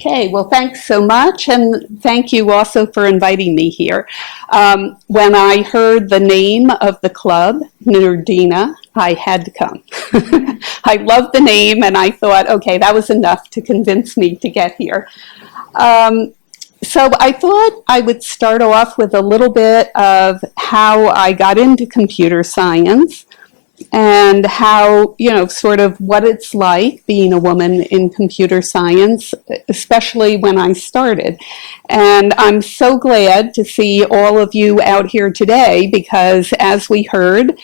Okay, well, thanks so much, and thank you also for inviting me here. When I heard the name of the club, Nerdina, I had to come. I love the name, and I thought, okay, that was enough to convince me to get here. So I thought I would start off with a little bit of how I got into computer science, and how, sort of what it's like being a woman in computer science, especially when I started. And I'm so glad to see all of you out here today because, as we heard,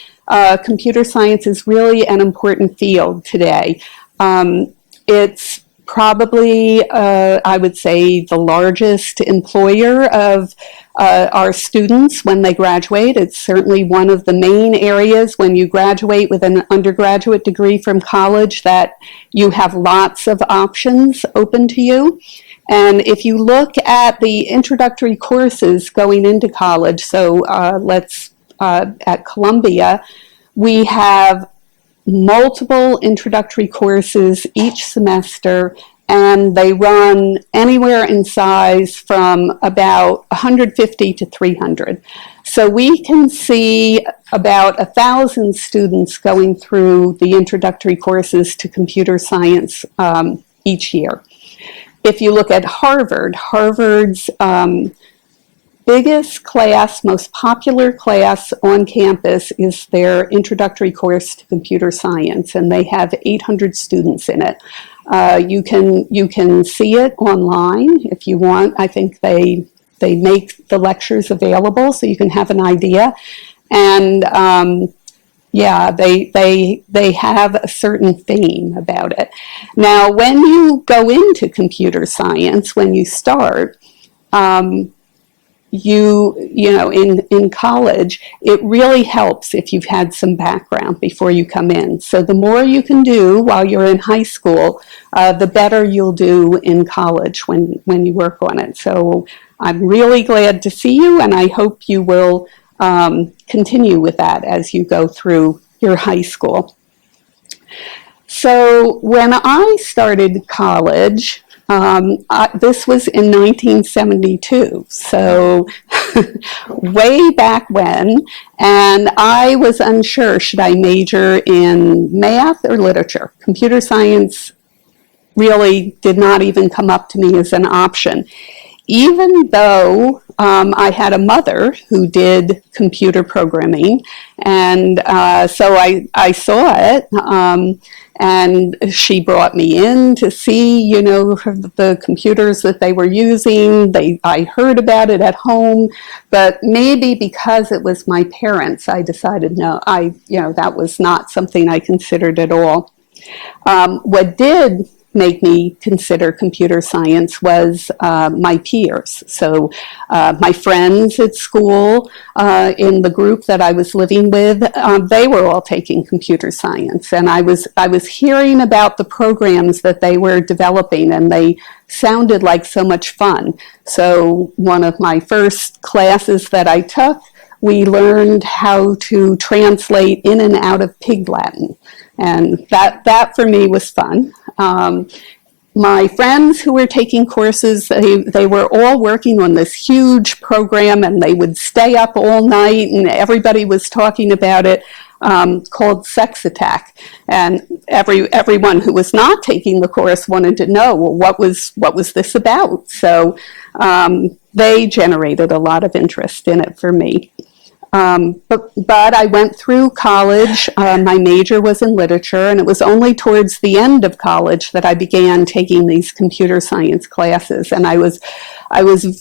computer science is really an important field today. It's probably, I would say, the largest employer of our students when they graduate. It's certainly one of the main areas when you graduate with an undergraduate degree from college that you have lots of options open to you. And if you look at the introductory courses going into college, so at Columbia, we have multiple introductory courses each semester, and they run anywhere in size from about 150 to 300. So we can see about 1,000 students going through the introductory courses to computer science each year. If you look at Harvard's biggest class, most popular class on campus is their introductory course to computer science, and they have 800 students in it. You can see it online if you want. I think they make the lectures available so you can have an idea. And they have a certain theme about it. Now, when you go into computer science, when you start, in college, it really helps if you've had some background before you come in. So the more you can do while you're in high school, the better you'll do in college when you work on it. So I'm really glad to see you, and I hope you will continue with that as you go through your high school. So when I started college, this was in 1972, so way back when, and I was unsure, should I major in math or literature? Computer science really did not even come up to me as an option, even though I had a mother who did computer programming, and so I saw it, and she brought me in to see, the computers that they were using. I heard about it at home, but maybe because it was my parents, I decided no, that was not something I considered at all. What did make me consider computer science was my peers. So my friends at school, in the group that I was living with, they were all taking computer science, and I was hearing about the programs that they were developing, and they sounded like so much fun. So one of my first classes that I took, we learned how to translate in and out of Pig Latin. And that for me was fun. My friends who were taking courses, they were all working on this huge program, and they would stay up all night, and everybody was talking about it, called Sex Attack. And everyone who was not taking the course wanted to know, well, what was this about? So they generated a lot of interest in it for me. But I went through college. My major was in literature, and it was only towards the end of college that I began taking these computer science classes. And I was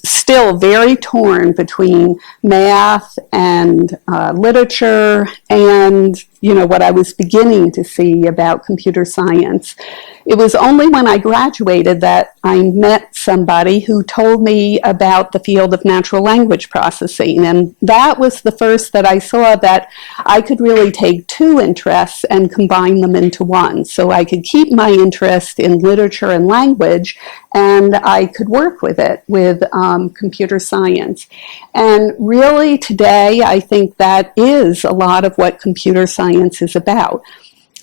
still very torn between math and literature and, what I was beginning to see about computer science. It was only when I graduated that I met somebody who told me about the field of natural language processing, and that was the first that I saw that I could really take two interests and combine them into one. So I could keep my interest in literature and language, and I could work with it with computer science. And really today, I think that is a lot of what computer science is about.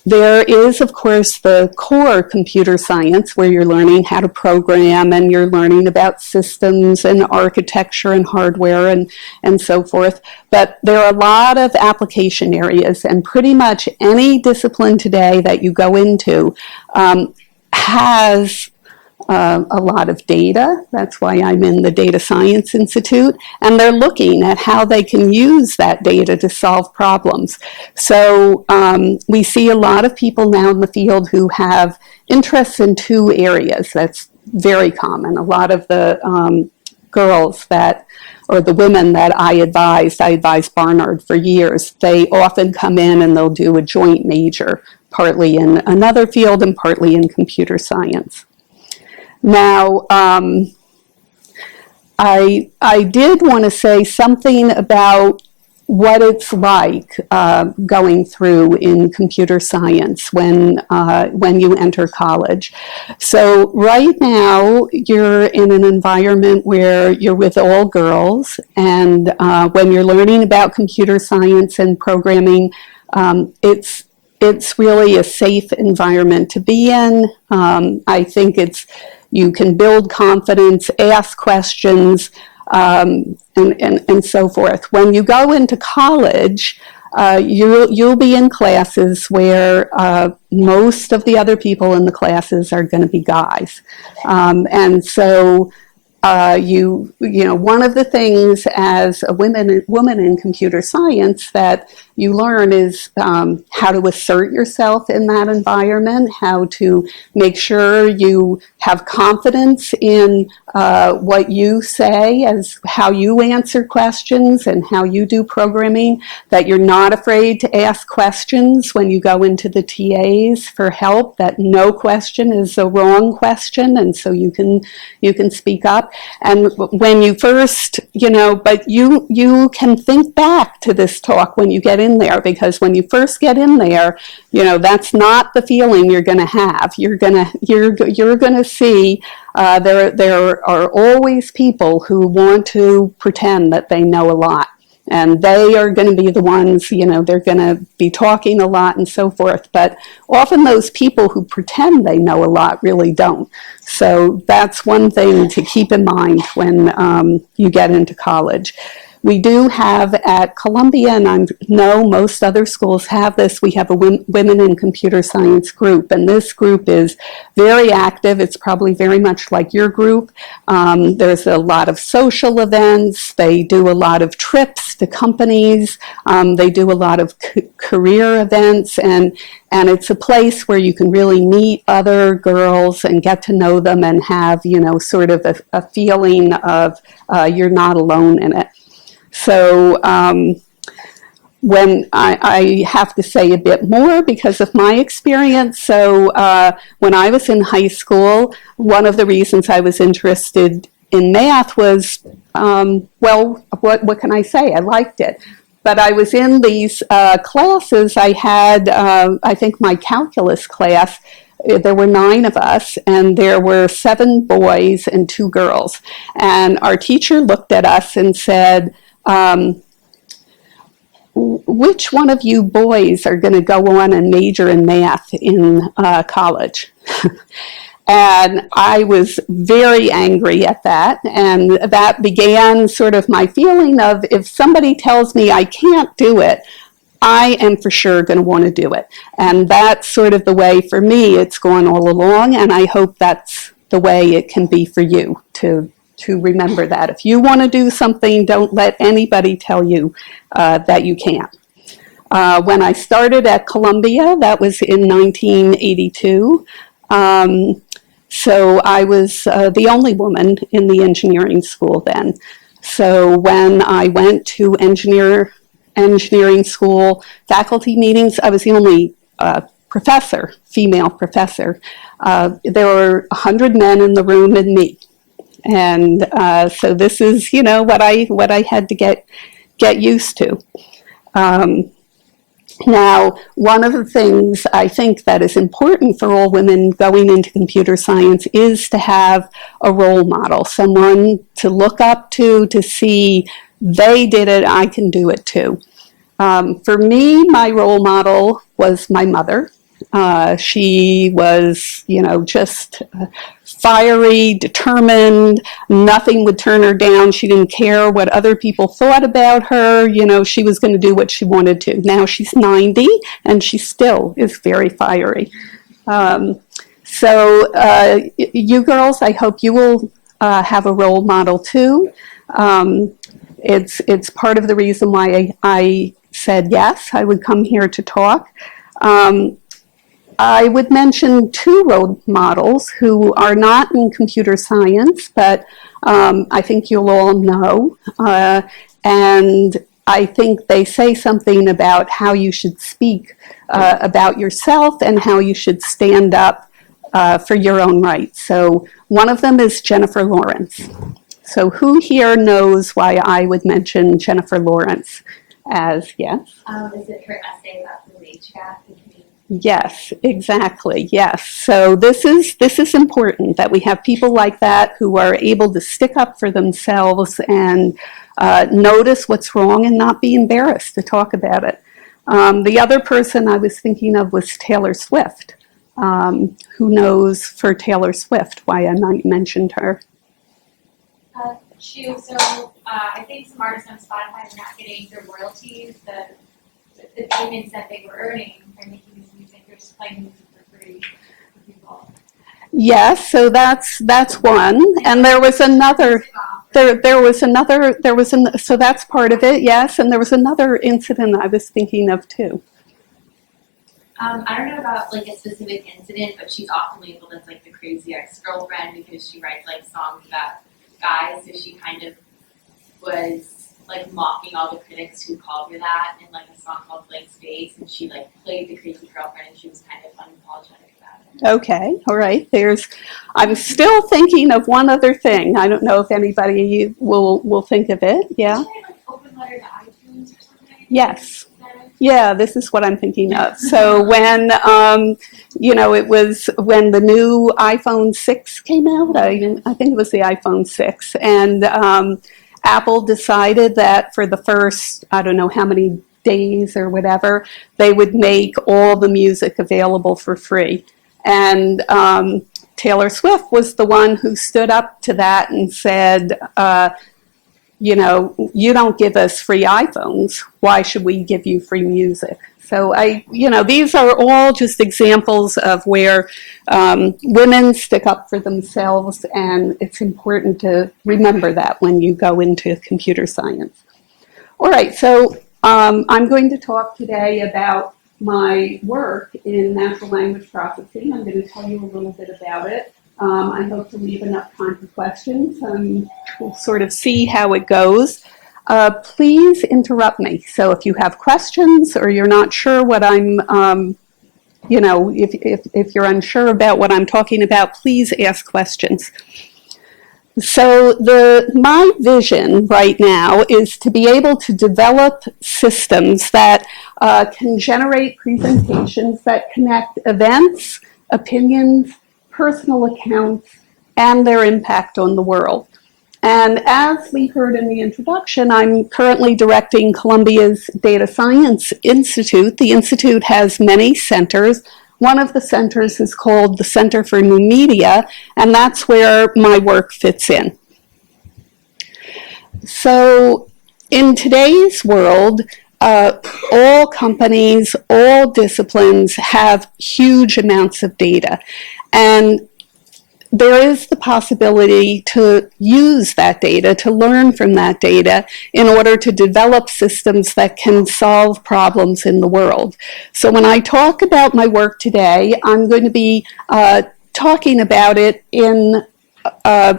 There is, of course, the core computer science where you're learning how to program and you're learning about systems and architecture and hardware and so forth. But there are a lot of application areas, and pretty much any discipline today that you go into has a lot of data. That's why I'm in the Data Science Institute, and they're looking at how they can use that data to solve problems. So we see a lot of people now in the field who have interests in two areas. That's very common. A lot of the girls that, or the women that I advised Barnard for years, they often come in and they'll do a joint major, partly in another field and partly in computer science. Now, I did want to say something about what it's like going through in computer science when you enter college. So right now, you're in an environment where you're with all girls, and when you're learning about computer science and programming, it's really a safe environment to be in. I think you can build confidence, ask questions, and so forth. When you go into college, you'll be in classes where most of the other people in the classes are going to be guys. And so you know, one of the things as a woman in computer science that you learn is how to assert yourself in that environment, how to make sure you have confidence in what you say, as how you answer questions and how you do programming, that you're not afraid to ask questions when you go into the TAs for help, that no question is a wrong question, and so you can speak up. And when you first, you know, but you can think back to this talk when you get in there, because when you first get in there, you know, that's not the feeling you're going to have. You're going to see there are always people who want to pretend that they know a lot. And they are going to be the ones, you know, they're going to be talking a lot and so forth. But often those people who pretend they know a lot really don't. So that's one thing to keep in mind when you get into college. We do have at Columbia, and I know most other schools have this, we have a Women in Computer Science group, and this group is very active. It's probably very much like your group. There's a lot of social events. They do a lot of trips to companies. They do a lot of career events, and it's a place where you can really meet other girls and get to know them and have, you know, sort of a feeling of you're not alone in it. So when I have to say a bit more because of my experience. So when I was in high school, one of the reasons I was interested in math was, well, what can I say? I liked it. But I was in these classes. I had, I think my calculus class, there were 9 of us, and there were 7 boys and 2 girls. And our teacher looked at us and said, which one of you boys are going to go on and major in math in college? And I was very angry at that, and that began sort of my feeling of, if somebody tells me I can't do it, I am for sure going to want to do it. And that's sort of the way, for me, it's gone all along, and I hope that's the way it can be for you, to remember that. If you want to do something, don't let anybody tell you that you can't. When I started at Columbia, that was in 1982. So I was the only woman in the engineering school then. So when I went to engineering school faculty meetings, I was the only professor, female professor. There were 100 men in the room and me. And so this is, you know, what I had to get used to. Now, one of the things I think that is important for all women going into computer science is to have a role model, someone to look up to see they did it, I can do it too. For me, my role model was my mother. She was, just fiery, determined. Nothing would turn her down. She didn't care what other people thought about her. She was going to do what she wanted to. Now she's 90, and she still is very fiery. So you girls, I hope you will have a role model too. It's part of the reason why I said yes, I would come here to talk. I would mention two role models who are not in computer science, but I think you'll all know. And I think they say something about how you should speak about yourself and how you should stand up for your own rights. So one of them is Jennifer Lawrence. So who here knows why I would mention Jennifer Lawrence as, yes? Is it her essay about the wage gap? Yes, exactly, yes. So this is important, that we have people like that who are able to stick up for themselves and notice what's wrong and not be embarrassed to talk about it. The other person I was thinking of was Taylor Swift. Who knows for Taylor Swift why I mentioned her? I think some artists on Spotify are not getting their royalties, the payments that they were earning by making this music. They're just playing music for free for people. Yes, so that's one, and there was another. So that's part of it, yes, and there was another incident I was thinking of too. I don't know about like a specific incident, but she's often labeled as like the crazy ex-girlfriend because she writes like songs about guys, so she kind of was like mocking all the critics who called her that in like a song called Blank Space, and she like played the crazy girlfriend and she was kind of unapologetic about it. Okay, all right. I'm still thinking of one other thing. I don't know if anybody will think of it. Yeah. Did she like open letter to iTunes or something? Yes. Yeah, this is what I'm thinking of. So when, it was when the new iPhone 6 came out, I think it was the iPhone 6, and Apple decided that for the first, I don't know how many days or whatever, they would make all the music available for free. And Taylor Swift was the one who stood up to that and said, you don't give us free iPhones. Why should we give you free music? So these are all just examples of where women stick up for themselves, and it's important to remember that when you go into computer science. All right, so I'm going to talk today about my work in natural language processing. I'm going to tell you a little bit about it. I hope to leave enough time for questions. We'll sort of see how it goes. Please interrupt me. So if you have questions or you're not sure what I'm, if you're unsure about what I'm talking about, please ask questions. So my vision right now is to be able to develop systems that can generate presentations that connect events, opinions, personal accounts, and their impact on the world. And as we heard in the introduction, I'm currently directing Columbia's Data Science Institute. The Institute has many centers. One of the centers is called the Center for New Media, and that's where my work fits in. So in today's world, all companies, all disciplines have huge amounts of data. And there is the possibility to use that data, to learn from that data in order to develop systems that can solve problems in the world. So when I talk about my work today, I'm going to be talking about it in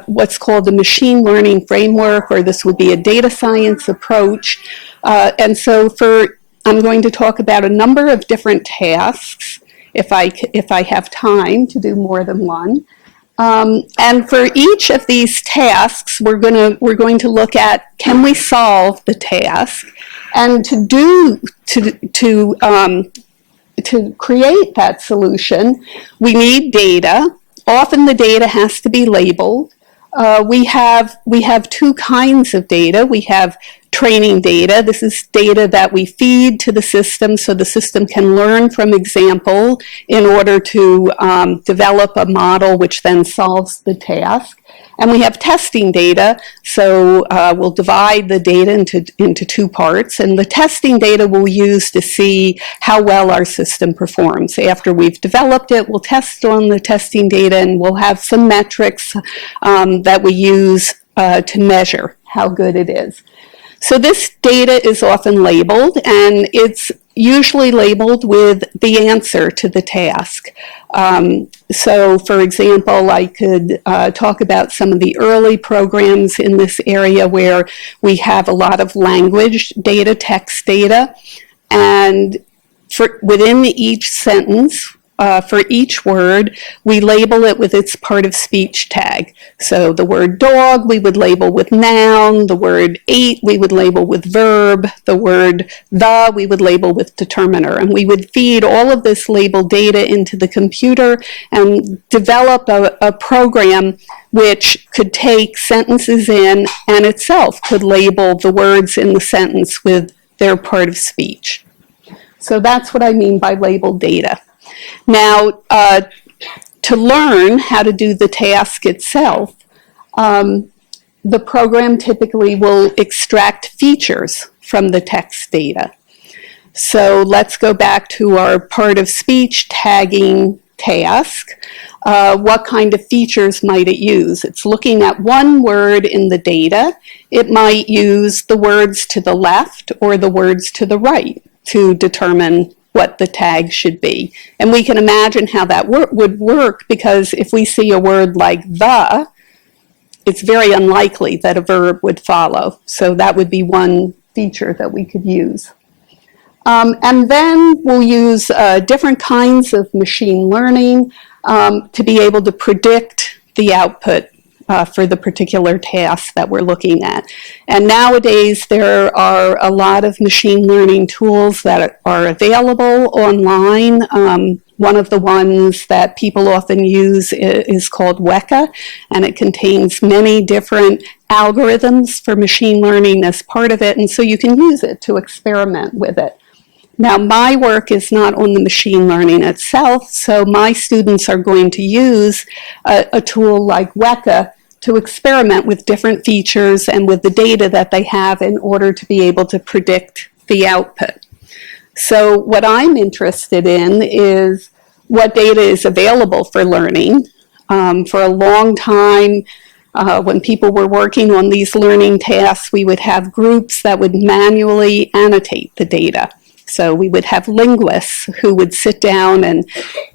what's called the machine learning framework, or this would be a data science approach. And so I'm going to talk about a number of different tasks, if I have time to do more than one. And for each of these tasks, we're going to look at, can we solve the task? And to create that solution, we need data. Often the data has to be labeled. We have two kinds of data. We have training data. This is data that we feed to the system so the system can learn from example in order to develop a model which then solves the task. And we have testing data, so we'll divide the data into two parts, and the testing data we'll use to see how well our system performs. After we've developed it, we'll test on the testing data, and we'll have some metrics that we use to measure how good it is. So this data is often labeled, and it's usually labeled with the answer to the task. So, for example, I could talk about some of the early programs in this area where we have a lot of language data, text data, and within each sentence, for each word, we label it with its part of speech tag. So the word dog, we would label with noun. The word ate, we would label with verb. The word the, we would label with determiner. And we would feed all of this labeled data into the computer and develop a program which could take sentences in and itself could label the words in the sentence with their part of speech. So that's what I mean by labeled data. Now, to learn how to do the task itself, the program typically will extract features from the text data. So let's go back to our part of speech tagging task. What kind of features might it use? It's looking at one word in the data. It might use the words to the left or the words to the right to determine what the tag should be. And we can imagine how that would work, because if we see a word like the, it's very unlikely that a verb would follow. So that would be one feature that we could use. And then we'll use different kinds of machine learning to be able to predict the output for the particular task that we're looking at. And nowadays there are a lot of machine learning tools that are available online. One of the ones that people often use is called Weka, and it contains many different algorithms for machine learning as part of it, and so you can use it to experiment with it. Now, my work is not on the machine learning itself, so my students are going to use a tool like Weka to experiment with different features and with the data that they have in order to be able to predict the output. So what I'm interested in is what data is available for learning. For a long time, when people were working on these learning tasks, we would have groups that would manually annotate the data. So we would have linguists who would sit down and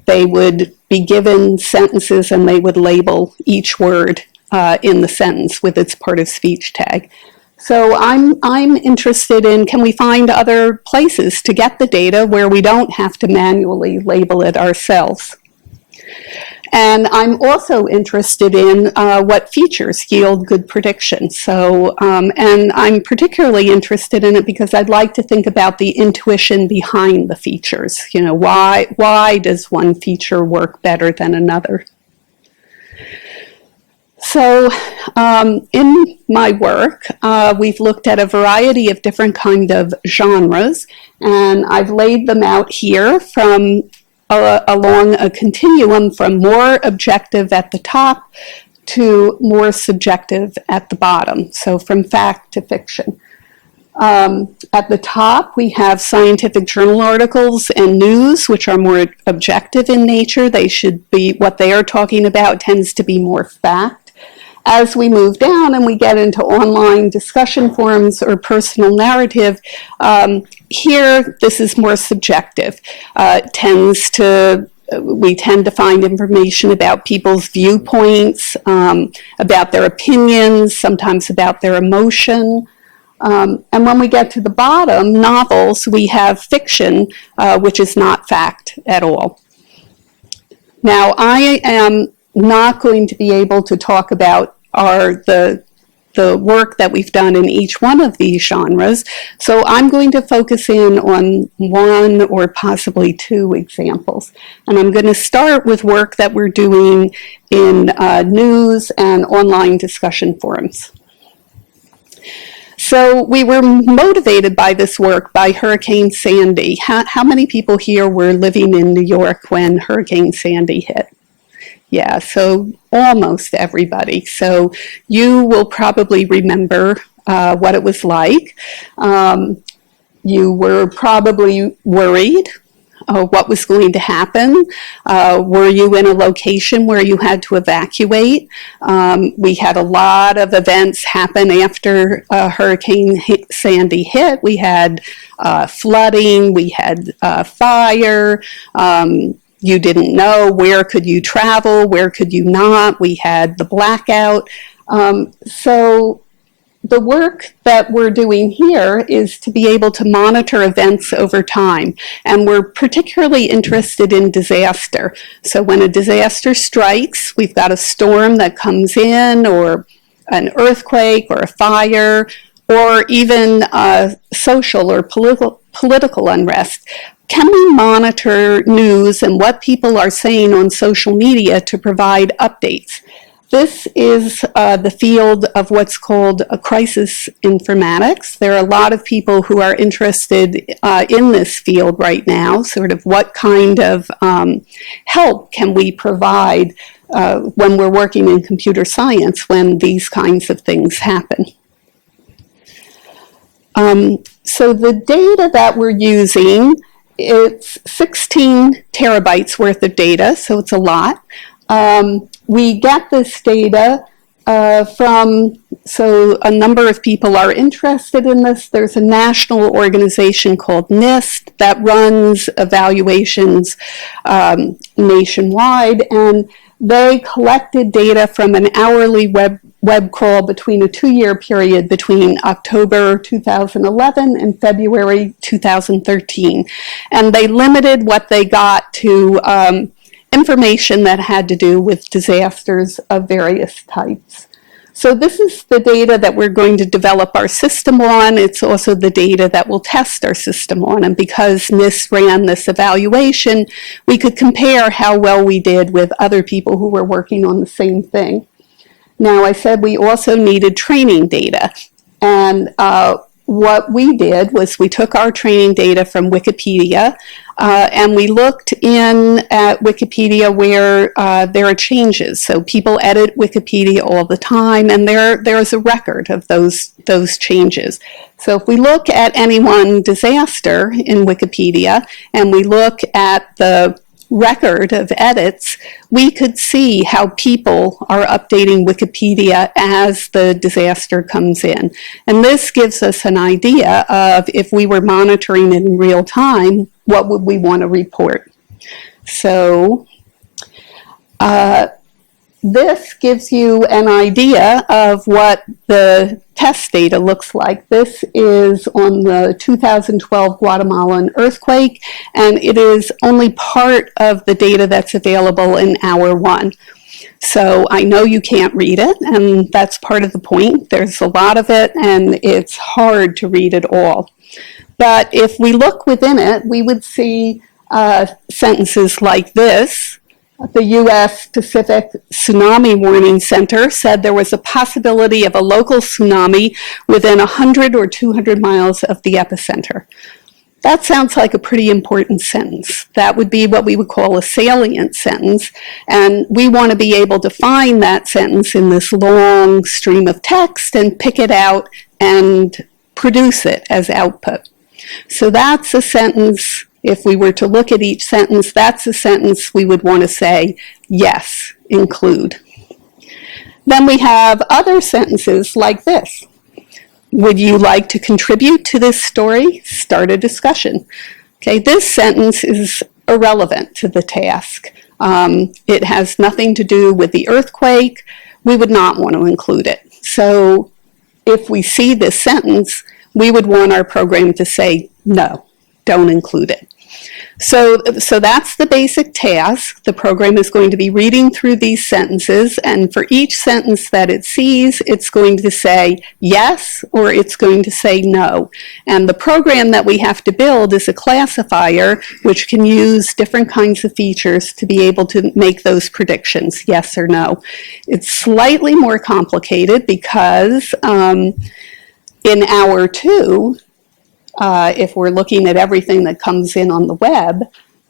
they would be given sentences and they would label each word in the sentence with its part of speech tag. So I'm interested in, can we find other places to get the data where we don't have to manually label it ourselves? And I'm also interested in what features yield good predictions. So, and I'm particularly interested in it because I'd like to think about the intuition behind the features. You know, why does one feature work better than another? So in my work, we've looked at a variety of different kind of genres, and I've laid them out here from along a continuum from more objective at the top to more subjective at the bottom, so from fact to fiction. At the top, we have scientific journal articles and news, which are more objective in nature. They should be, what they are talking about tends to be more fact. As we move down and we get into online discussion forums or personal narrative, here this is more subjective. We tend to find information about people's viewpoints, about their opinions, sometimes about their emotion. And when we get to the bottom, novels, we have fiction, which is not fact at all. Now, I am not going to be able to talk about the work that we've done in each one of these genres, so I'm going to focus in on one or possibly two examples. And I'm going to start with work that we're doing in news and online discussion forums. So we were motivated by this work by Hurricane Sandy. How many people here were living in New York when Hurricane Sandy hit? Yeah, so almost everybody. So you will probably remember what it was like. You were probably worried what was going to happen. Were you in a location where you had to evacuate? We had a lot of events happen after Hurricane Sandy hit. We had flooding, we had fire. You didn't know where could you travel, where could you not. We had the blackout. So the work that we're doing here is to be able to monitor events over time. And we're particularly interested in disaster. So when a disaster strikes, we've got a storm that comes in, or an earthquake, or a fire, or even social or political unrest. Can we monitor news and what people are saying on social media to provide updates? This is the field of what's called a crisis informatics. There are a lot of people who are interested in this field right now, sort of what kind of help can we provide when we're working in computer science when these kinds of things happen. So the data that we're using, it's 16 terabytes worth of data, so it's a lot. We get this data so a number of people are interested in this. There's a national organization called NIST that runs evaluations nationwide, and they collected data from an hourly web crawl between a 2-year period between October 2011 and February 2013. And they limited what they got to information that had to do with disasters of various types. So this is the data that we're going to develop our system on. It's also the data that we'll test our system on. And because NIST ran this evaluation, we could compare how well we did with other people who were working on the same thing. Now, I said we also needed training data. And what we did was we took our training data from Wikipedia, and we looked in at Wikipedia where there are changes. So people edit Wikipedia all the time, and there's a record of those changes. So if we look at any one disaster in Wikipedia, and we look at the record of edits, we could see how people are updating Wikipedia as the disaster comes in. And this gives us an idea of, if we were monitoring it in real time, what would we want to report? So this gives you an idea of what the test data looks like. This is on the 2012 Guatemalan earthquake, and it is only part of the data that's available in hour 1. So I know you can't read it, and that's part of the point. There's a lot of it, and it's hard to read it all. But if we look within it, we would see sentences like this. The U.S. Pacific Tsunami Warning Center said there was a possibility of a local tsunami within 100 or 200 miles of the epicenter. That sounds like a pretty important sentence. That would be what we would call a salient sentence, and we want to be able to find that sentence in this long stream of text and pick it out and produce it as output. So that's a sentence. If we were to look at each sentence, that's a sentence we would want to say, yes, include. Then we have other sentences like this. Would you like to contribute to this story? Start a discussion. Okay, this sentence is irrelevant to the task. It has nothing to do with the earthquake. We would not want to include it. So if we see this sentence, we would want our program to say, no, don't include it. So that's the basic task. The program is going to be reading through these sentences, and for each sentence that it sees, it's going to say yes or it's going to say no. And the program that we have to build is a classifier which can use different kinds of features to be able to make those predictions, yes or no. It's slightly more complicated because In hour 2, if we're looking at everything that comes in on the web,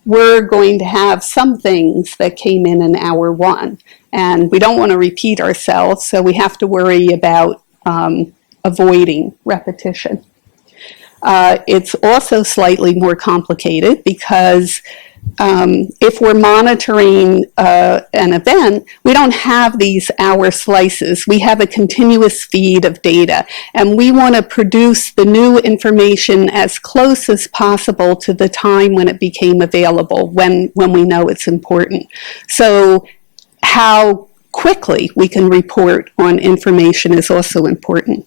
we're going to have some things that came in hour 1. And we don't want to repeat ourselves, so we have to worry about avoiding repetition. It's also slightly more complicated because if we're monitoring an event, we don't have these hour slices. We have a continuous feed of data, and we want to produce the new information as close as possible to the time when it became available, when we know it's important. So how quickly we can report on information is also important.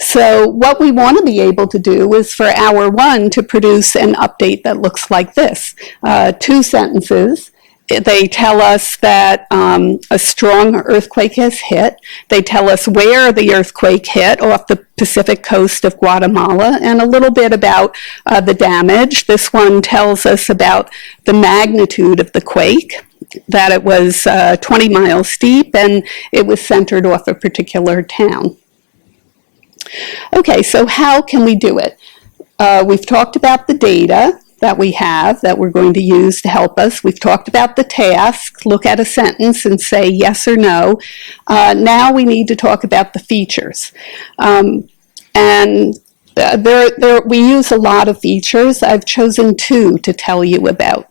So what we want to be able to do is for hour 1 to produce an update that looks like this. 2 sentences. They tell us that a strong earthquake has hit. They tell us where the earthquake hit, off the Pacific coast of Guatemala, and a little bit about the damage. This one tells us about the magnitude of the quake, that it was 20 miles deep, and it was centered off a particular town. Okay, so how can we do it? We've talked about the data that we have that we're going to use to help us. We've talked about the task, look at a sentence and say yes or no. Now we need to talk about the features. We use a lot of features. I've chosen 2 to tell you about.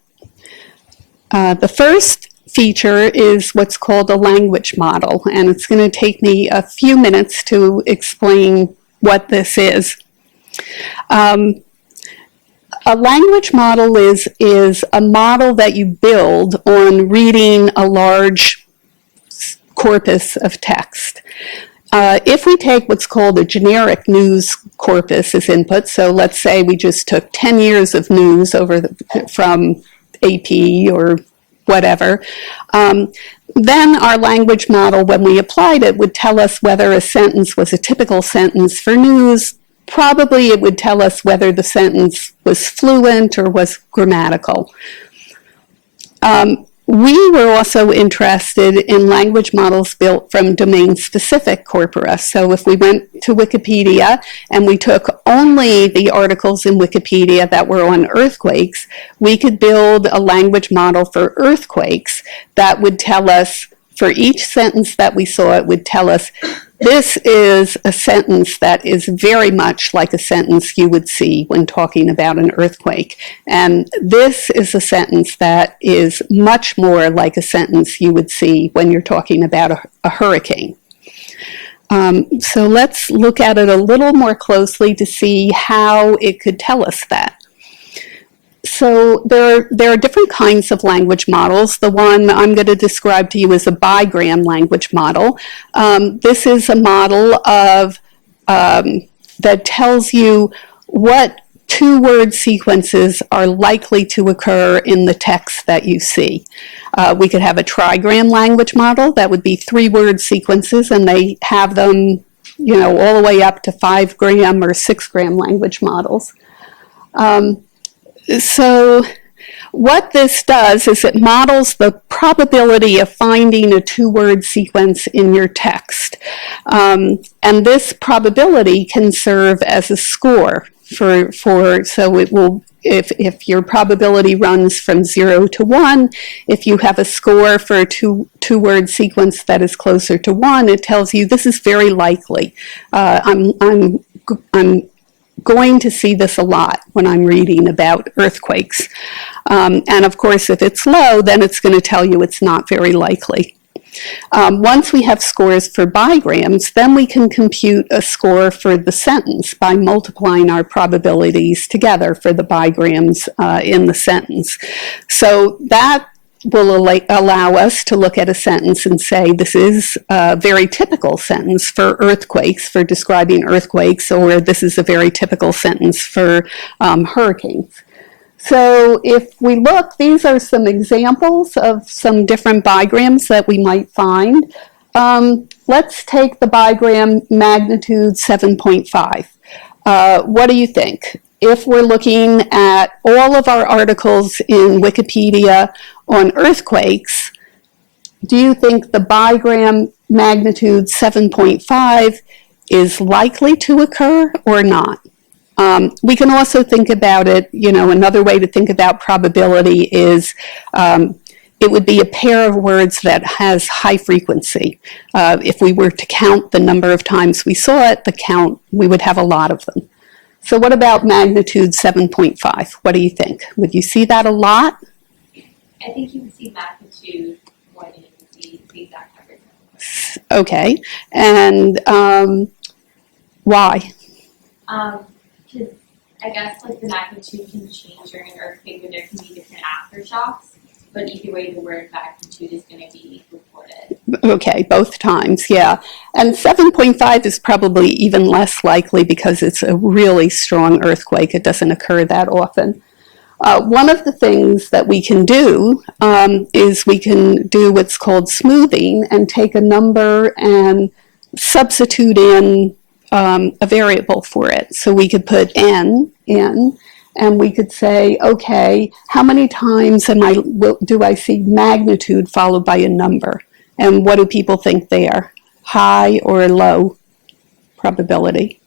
The first feature is what's called a language model, and it's going to take me a few minutes to explain what this is. A language model is a model that you build on reading a large corpus of text. If we take what's called a generic news corpus as input, so let's say we just took 10 years of news from AP or whatever, then our language model, when we applied it, would tell us whether a sentence was a typical sentence for news. Probably it would tell us whether the sentence was fluent or was grammatical. We were also interested in language models built from domain-specific corpora. So if we went to Wikipedia and we took only the articles in Wikipedia that were on earthquakes, we could build a language model for earthquakes that would tell us, for each sentence that we saw, it would tell us, this is a sentence that is very much like a sentence you would see when talking about an earthquake. And this is a sentence that is much more like a sentence you would see when you're talking about a hurricane. So let's look at it a little more closely to see how it could tell us that. So there are different kinds of language models. The one I'm going to describe to you is a bigram language model. This is a model of that tells you what 2-word sequences are likely to occur in the text that you see. We could have a trigram language model that would be 3-word sequences, and they have them, all the way up to 5-gram or 6-gram language models. So what this does is it models the probability of finding a 2-word sequence in your text. And this probability can serve as a score so it will, if your probability runs from 0 to 1, if you have a score for a two-word sequence that is closer to 1, it tells you this is very likely. I'm going to see this a lot when I'm reading about earthquakes. And of course, if it's low, then it's going to tell you it's not very likely. Once we have scores for bigrams, then we can compute a score for the sentence by multiplying our probabilities together for the bigrams in the sentence. So that will allow us to look at a sentence and say this is a very typical sentence for earthquakes, for describing earthquakes, or this is a very typical sentence for hurricanes. So if we look, these are some examples of some different bigrams that we might find. Let's take the bigram magnitude 7.5. What do you think? If we're looking at all of our articles in Wikipedia on earthquakes, do you think the bigram magnitude 7.5 is likely to occur or not. We can also think about it, another way to think about probability is it would be a pair of words that has high frequency. If we were to count the number of times we saw it, we would have a lot of them. So what about magnitude 7.5? What do you think? Would you see that a lot? I think you would see magnitude more than you would see the exact numbers. Okay, and why? Because I guess like the magnitude can change during an earthquake, or there can be different aftershocks. But either way, the word magnitude is going to be reported. Okay, both times, yeah. And 7.5 is probably even less likely because it's a really strong earthquake. It doesn't occur that often. One of the things that we can do is we can do what's called smoothing and take a number and substitute in a variable for it. So we could put n in, and we could say, okay, how many times do I see magnitude followed by a number? And what do people think there? High or low probability?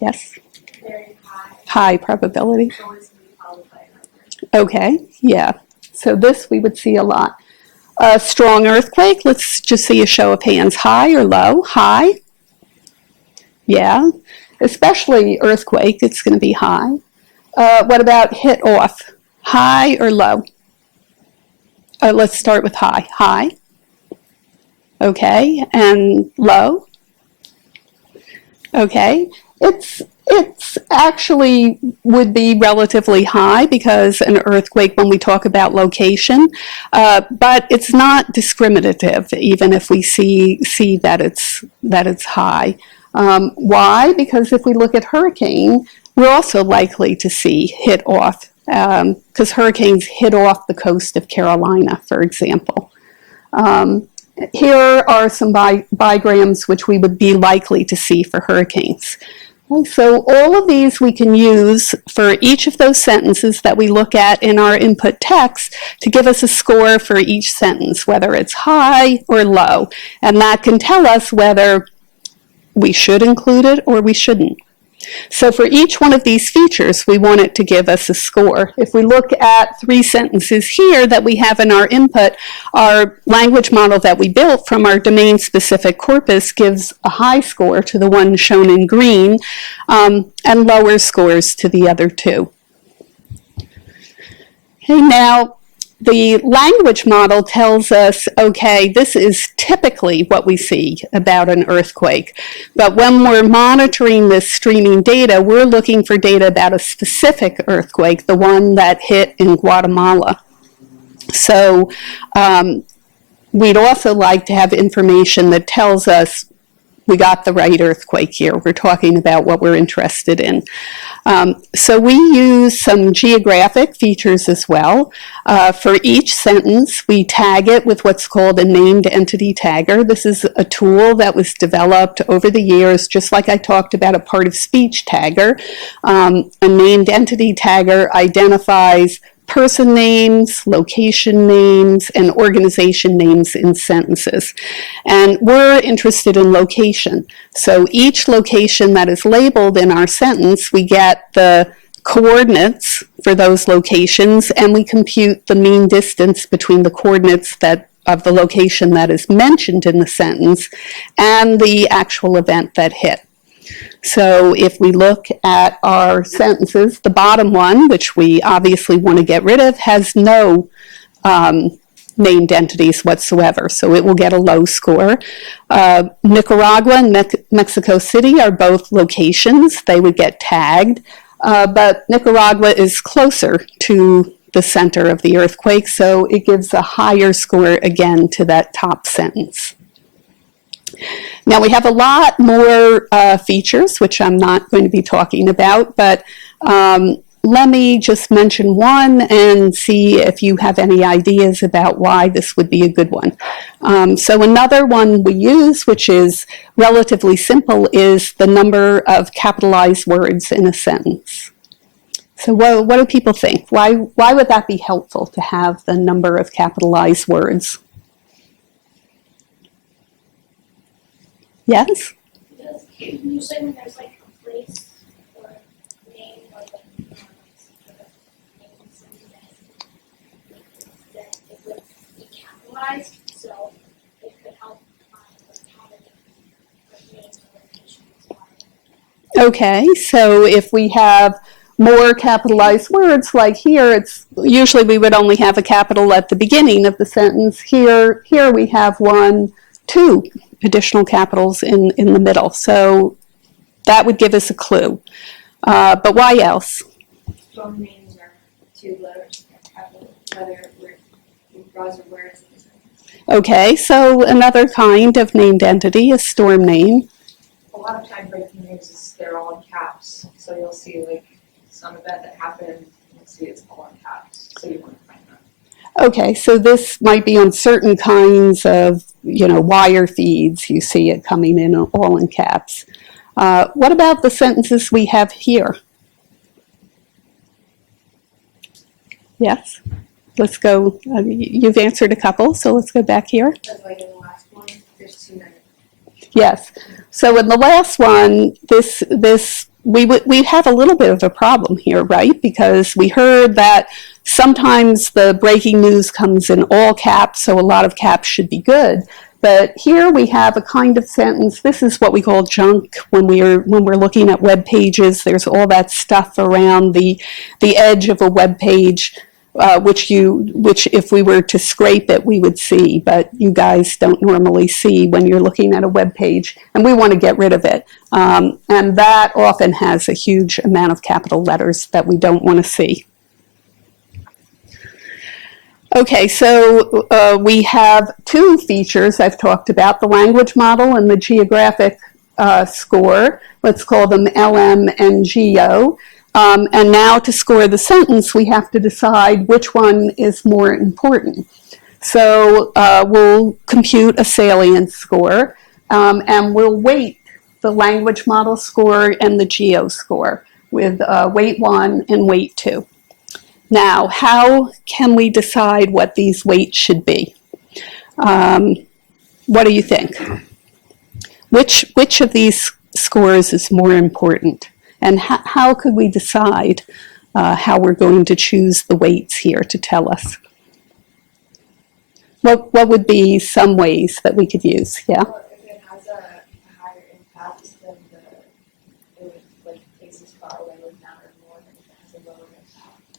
Yes? Very high. High probability. It's always going to be followed by a number. Okay, yeah. So this we would see a lot. A strong earthquake, let's just see a show of hands. High or low? High. Yeah. Especially earthquake, it's going to be high. What about hit off? High or low? Let's start with high. High. Okay, and low? Okay, it's actually would be relatively high because an earthquake, when we talk about location, but it's not discriminative even if we see that it's high. Why? Because if we look at hurricane, we're also likely to see hit off because hurricanes hit off the coast of Carolina, for example. Here are some bigrams which we would be likely to see for hurricanes. So all of these we can use for each of those sentences that we look at in our input text to give us a score for each sentence, whether it's high or low. And that can tell us whether we should include it or we shouldn't. So for each one of these features, we want it to give us a score. If we look at 3 sentences here that we have in our input, our language model that we built from our domain-specific corpus gives a high score to the one shown in green and lower scores to the other 2. Okay, now, the language model tells us, okay, this is typically what we see about an earthquake. But when we're monitoring this streaming data, we're looking for data about a specific earthquake, the one that hit in Guatemala. So we'd also like to have information that tells us we got the right earthquake here. We're talking about what we're interested in. So we use some geographic features as well. For each sentence, we tag it with what's called a named entity tagger. This is a tool that was developed over the years, just like I talked about a part of speech tagger. A named entity tagger identifies person names, location names, and organization names in sentences. And we're interested in location. So each location that is labeled in our sentence, we get the coordinates for those locations, and we compute the mean distance between the coordinates of the location that is mentioned in the sentence and the actual event that hit. So if we look at our sentences, the bottom one, which we obviously want to get rid of, has no named entities whatsoever, so it will get a low score. Nicaragua and Mexico City are both locations. They would get tagged, but Nicaragua is closer to the center of the earthquake, so it gives a higher score again to that top sentence. Now we have a lot more features, which I'm not going to be talking about, but let me just mention one and see if you have any ideas about why this would be a good one. So another one we use, which is relatively simple, is the number of capitalized words in a sentence. So what do people think? Why would that be helpful to have the number of capitalized words? Yes? Because usually when there's like a place or name or like name something that it would be capitalized, so it could help like how many like names or locations are. Okay, so if we have more capitalized words, like here, it's usually we would only have a capital at the beginning of the sentence. Here we have two additional capitals in the middle. So that would give us a clue. But why else? Strong names are 2 letters, whether draws or words. Okay, so another kind of named entity, a storm name. A lot of time breaking news is they're all in caps, so you'll see like some event that happened, you'll see it's all in caps, so you want to find that. Okay, so this might be on certain kinds of, wire feeds. You see it coming in all in caps. What about the sentences we have here? Yes? Let's go. You've answered a couple, so let's go back here. Because like in the last one, there's 2 minutes. Yes. So in the last one, we have a little bit of a problem here, right? Because we heard that sometimes the breaking news comes in all caps, so a lot of caps should be good. But here we have a kind of sentence. This is what we call junk when we're looking at web pages. There's all that stuff around the edge of a web page. Which if we were to scrape it, we would see, but you guys don't normally see when you're looking at a web page, and we want to get rid of it. And that often has a huge amount of capital letters that we don't want to see. Okay, so we have 2 features I've talked about, the language model and the geographic score. Let's call them LM and GEO. And now to score the sentence, we have to decide which one is more important. So we'll compute a salient score, and we'll weight the language model score and the GEO score with weight 1 and weight 2. Now, how can we decide what these weights should be? What do you think? Which of these scores is more important? And how could we decide how we're going to choose the weights here to tell us? What would be some ways that we could use? Yeah? Well, if it has a higher impact, then places far away would matter more than if it has a lower impact.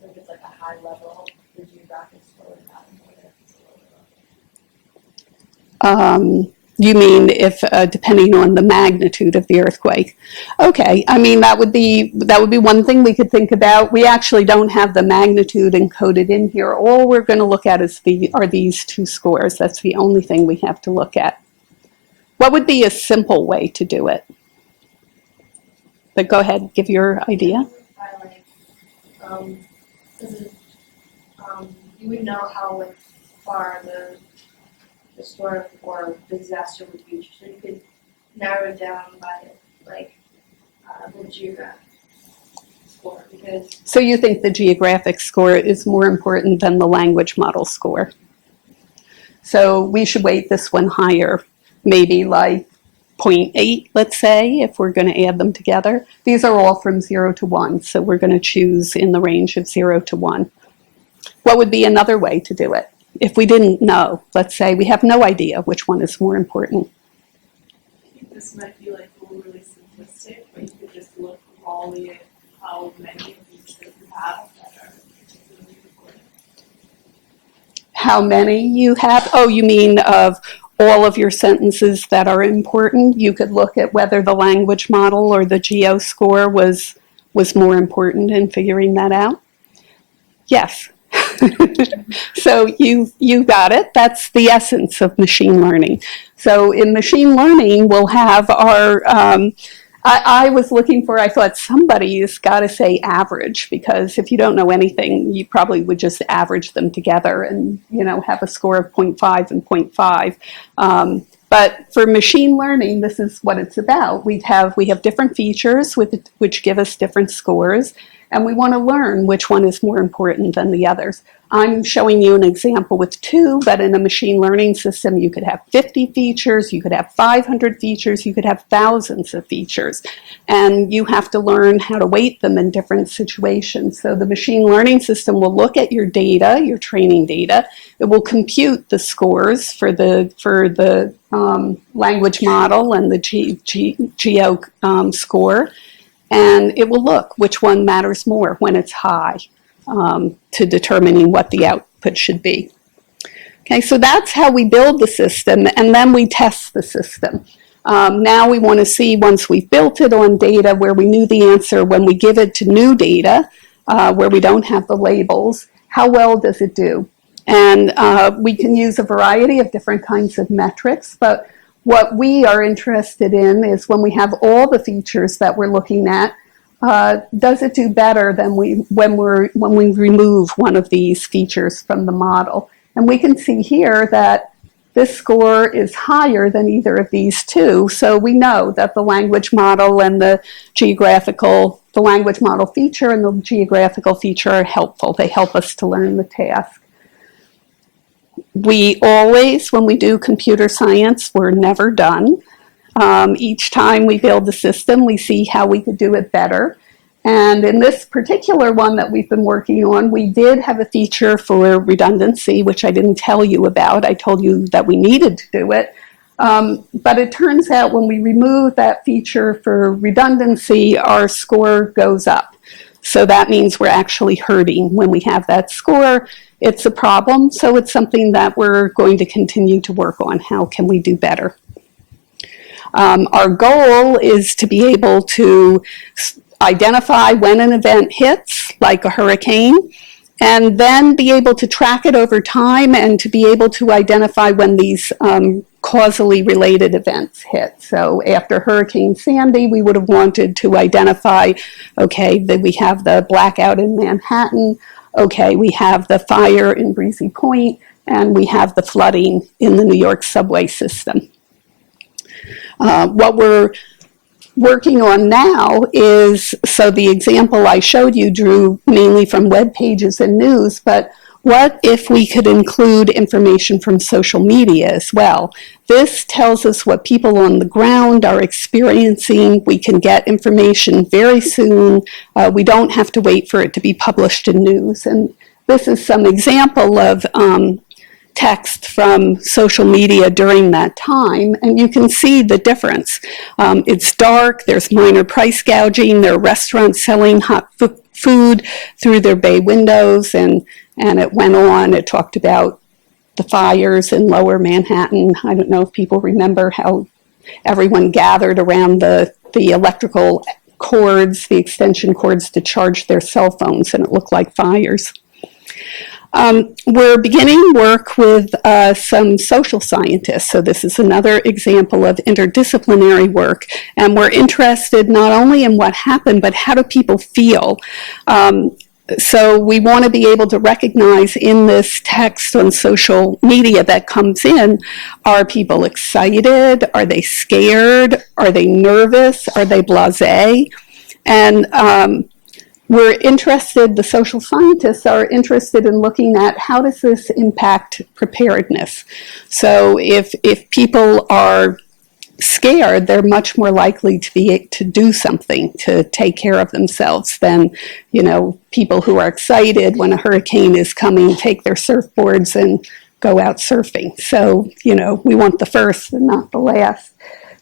So if it's like a high level, the geographic score would matter more than if it's a lower level. You mean if depending on the magnitude of the earthquake? Okay, I mean that would be one thing we could think about. We actually don't have the magnitude encoded in here. All we're going to look at are these 2 scores. That's the only thing we have to look at. What would be a simple way to do it? But go ahead, give your idea. You would know how far the storm or the disaster would reach, so you could narrow it down by the geographic score. Because So you think the geographic score is more important than the language model score? So we should weight this one higher, maybe like 0.8, let's say, if we're going to add them together. These are all from 0 to 1, so we're going to choose in the range of 0 to 1. What would be another way to do it? If we didn't know, let's say we have no idea which one is more important. I think this might be overly simplistic, but you could just look broadly at how many of these that you have that are particularly important. How many you have? Oh, you mean of all of your sentences that are important? You could look at whether the language model or the GEO score was more important in figuring that out? Yes. So you got it. That's the essence of machine learning. So in machine learning, we'll have our, I thought somebody's got to say average, because if you don't know anything, you probably would just average them together and, have a score of 0.5 and 0.5. But for machine learning, this is what it's about. We have different features which give us different scores. and we want to learn which one is more important than the others. I'm showing you an example with 2, but in a machine learning system, you could have 50 features, you could have 500 features, you could have thousands of features. And you have to learn how to weight them in different situations. So the machine learning system will look at your data, your training data. It will compute the scores for the language model and the geo score. And it will look which one matters more when it's high. To determining what the output should be. Okay, so that's how we build the system, and then we test the system. Now we want to see, once we've built it on data where we knew the answer, when we give it to new data, where we don't have the labels, how well does it do? And we can use a variety of different kinds of metrics, but what we are interested in is when we have all the features that we're looking at, does it do better than when we remove one of these features from the model? And we can see here that this score is higher than either of these 2. So we know that the language model and the language model feature and the geographical feature are helpful. They help us to learn the task. We always, when we do computer science, we're never done. Each time we build the system, we see how we could do it better. And in this particular one that we've been working on, we did have a feature for redundancy, which I didn't tell you about. I told you that we needed to do it. But it turns out when we remove that feature for redundancy, our score goes up. So that means we're actually hurting when we have that score. It's a problem, so it's something that we're going to continue to work on. How can we do better? Our goal is to be able to identify when an event hits, like a hurricane, and then be able to track it over time and to be able to identify when these causally related events hit. So after Hurricane Sandy, we would have wanted to identify, okay, that we have the blackout in Manhattan, okay, we have the fire in Breezy Point, and we have the flooding in the New York subway system. What we're working on now is, so the example I showed you drew mainly from web pages and news, but what if we could include information from social media as well? This tells us what people on the ground are experiencing. We can get information very soon. We don't have to wait for it to be published in news. And this is some example of text from social media during that time, and you can see the difference. It's dark, there's minor price gouging, there are restaurants selling hot food through their bay windows, and it went on. It talked about the fires in lower Manhattan. I don't know if people remember how everyone gathered around the electrical cords, the extension cords to charge their cell phones, and it looked like fires. We're beginning work with some social scientists, so this is another example of interdisciplinary work, and we're interested not only in what happened, but how do people feel. So we want to be able to recognize in this text on social media that comes in, are people excited? Are they scared? Are they nervous? Are they blasé? And we're interested, the social scientists are interested in looking at how does this impact preparedness. So if people are scared, they're much more likely to do something to take care of themselves than, people who are excited when a hurricane is coming, take their surfboards and go out surfing. So, we want the first and not the last.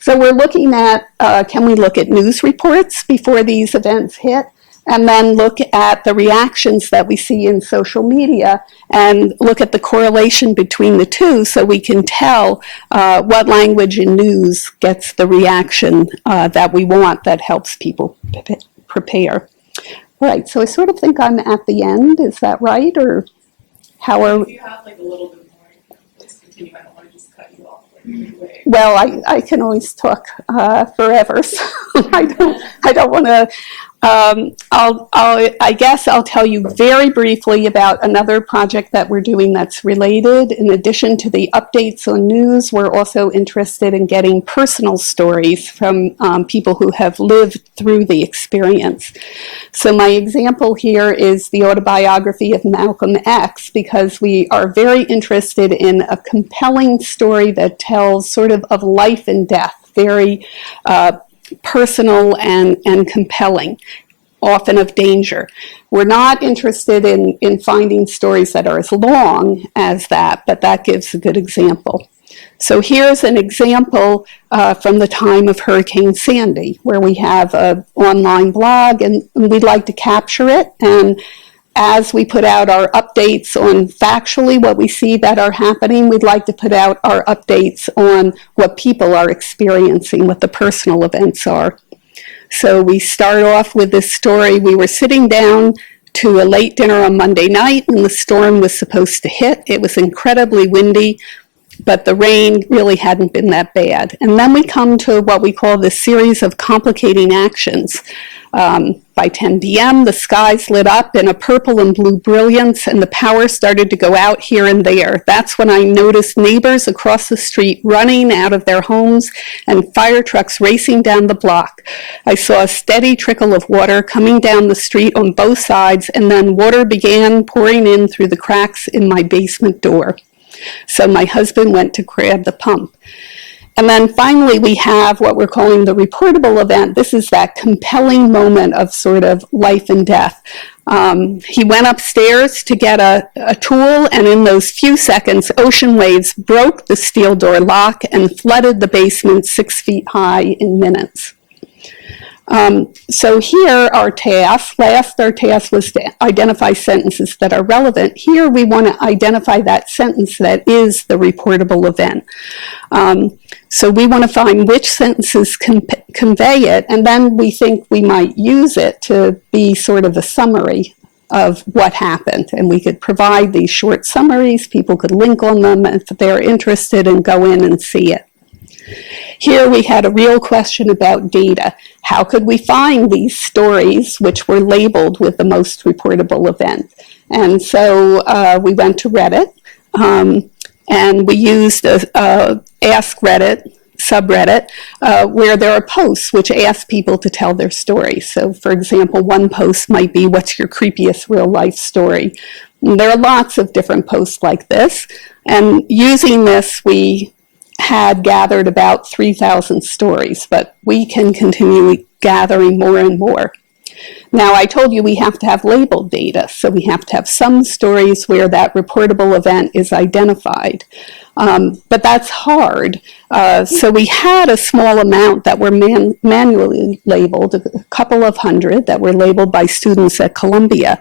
So we're looking at, can we look at news reports before these events hit? And then look at the reactions that we see in social media and look at the correlation between the two so we can tell what language in news gets the reaction that we want that helps people prepare. Right, so I sort of think I'm at the end. Is that right? Or how are If you have a little bit more, please continue. I don't want to just cut you off anyway. Well, I can always talk forever, so I don't want to I guess I'll tell you very briefly about another project that we're doing that's related. In addition to the updates on news, we're also interested in getting personal stories from people who have lived through the experience. So my example here is the autobiography of Malcolm X, because we are very interested in a compelling story that tells sort of life and death, very personal and compelling, often of danger. We're not interested in finding stories that are as long as that, but that gives a good example. So here's an example from the time of Hurricane Sandy, where we have an online blog, and we'd like to capture it. And as we put out our updates on factually what we see that are happening, we'd like to put out our updates on what people are experiencing, what the personal events are. So we start off with this story. We were sitting down to a late dinner on Monday night, and the storm was supposed to hit. It was incredibly windy, but the rain really hadn't been that bad. And then we come to what we call this series of complicating actions. By 10 p.m., the skies lit up in a purple and blue brilliance, and the power started to go out here and there. That's when I noticed neighbors across the street running out of their homes and fire trucks racing down the block. I saw a steady trickle of water coming down the street on both sides, and then water began pouring in through the cracks in my basement door. So my husband went to grab the pump. And then finally, we have what we're calling the reportable event. This is that compelling moment of sort of life and death. He went upstairs to get a tool, and in those few seconds, ocean waves broke the steel door lock and flooded the basement 6 feet high in minutes. So here our task was to identify sentences that are relevant. Here we want to identify that sentence that is the reportable event. So we want to find which sentences convey it, and then we think we might use it to be sort of a summary of what happened. And we could provide these short summaries. People could link on them if they're interested and go in and see it. Here we had a real question about data. How could we find these stories which were labeled with the most reportable event? And so we went to Reddit, and we used a Ask Reddit subreddit where there are posts which ask people to tell their stories. So for example, one post might be, what's your creepiest real life story? And there are lots of different posts like this, and using this we had gathered about 3,000 stories, but we can continue gathering more and more. Now, I told you we have to have labeled data, so we have to have some stories where that reportable event is identified. But that's hard. So we had a small amount that were manually labeled, a couple of hundred that were labeled by students at Columbia.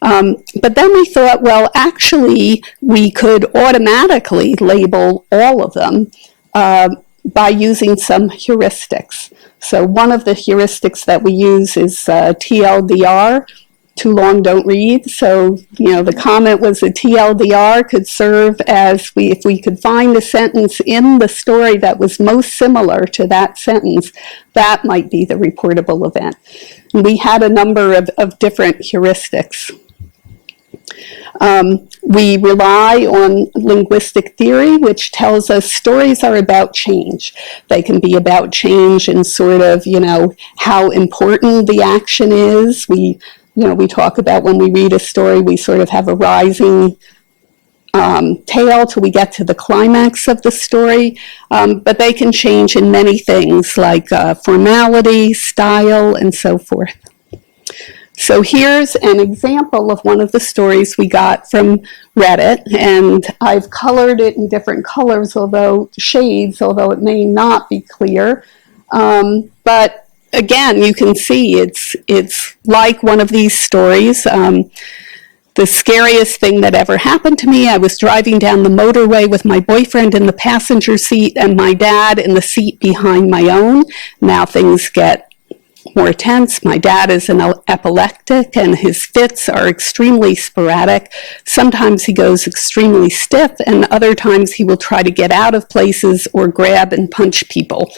But then we thought, well, actually, we could automatically label all of them by using some heuristics. So one of the heuristics that we use is TLDR, too long, don't read. So, the comment was that TLDR could serve as, if we could find a sentence in the story that was most similar to that sentence, that might be the reportable event. And we had a number of different heuristics. We rely on linguistic theory, which tells us stories are about change. They can be about change in sort of, how important the action is. We talk about when we read a story, we sort of have a rising tail till we get to the climax of the story. But they can change in many things like formality, style, and so forth. So here's an example of one of the stories we got from Reddit, and I've colored it in different colors, although it may not be clear. But again, you can see it's like one of these stories. The scariest thing that ever happened to me, I was driving down the motorway with my boyfriend in the passenger seat and my dad in the seat behind my own. Now things get more tense. My dad is an epileptic, and his fits are extremely sporadic. Sometimes he goes extremely stiff, and other times he will try to get out of places or grab and punch people.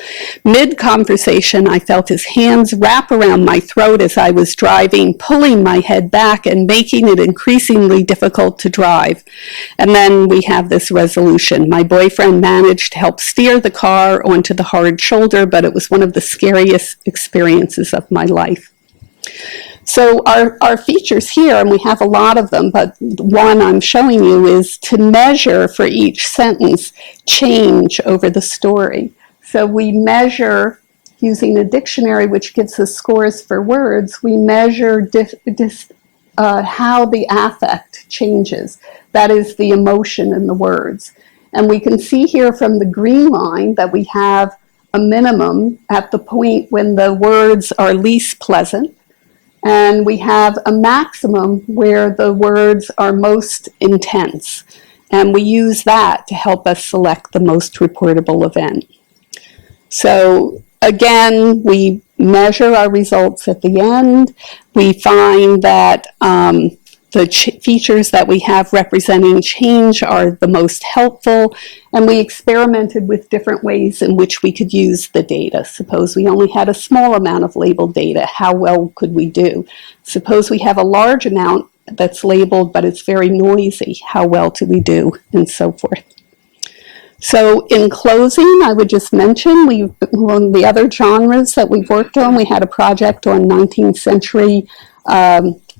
Mid-conversation, I felt his hands wrap around my throat as I was driving, pulling my head back and making it increasingly difficult to drive. And then we have this resolution. My boyfriend managed to help steer the car onto the hard shoulder, but it was one of the scariest experiences of my life. So our features here, and we have a lot of them, but one I'm showing you is to measure for each sentence change over the story. So we measure using a dictionary, which gives us scores for words. We measure how the affect changes. That is the emotion in the words. And we can see here from the green line that we have a minimum at the point when the words are least pleasant, and we have a maximum where the words are most intense. And we use that to help us select the most reportable event. So again, we measure our results at the end. We find that the features that we have representing change are the most helpful, and we experimented with different ways in which we could use the data. Suppose we only had a small amount of labeled data, how well could we do? Suppose we have a large amount that's labeled, but it's very noisy, how well do we do, and so forth. So in closing, I would just mention one of the other genres that we've worked on, we had a project on 19th century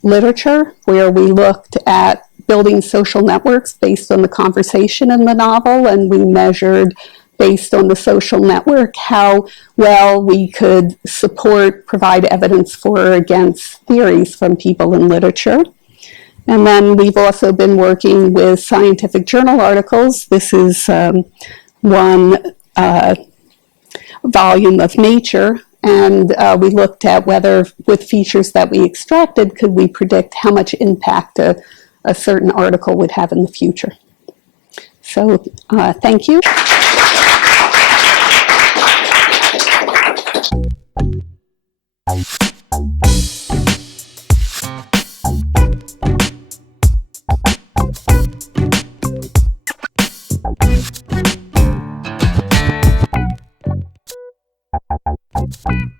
literature where we looked at building social networks based on the conversation in the novel, and we measured based on the social network how well we could provide evidence for or against theories from people in literature. And then we've also been working with scientific journal articles. This is one volume of Nature, and we looked at whether, with features that we extracted, could we predict how much impact a certain article would have in the future. So thank you. Thank you.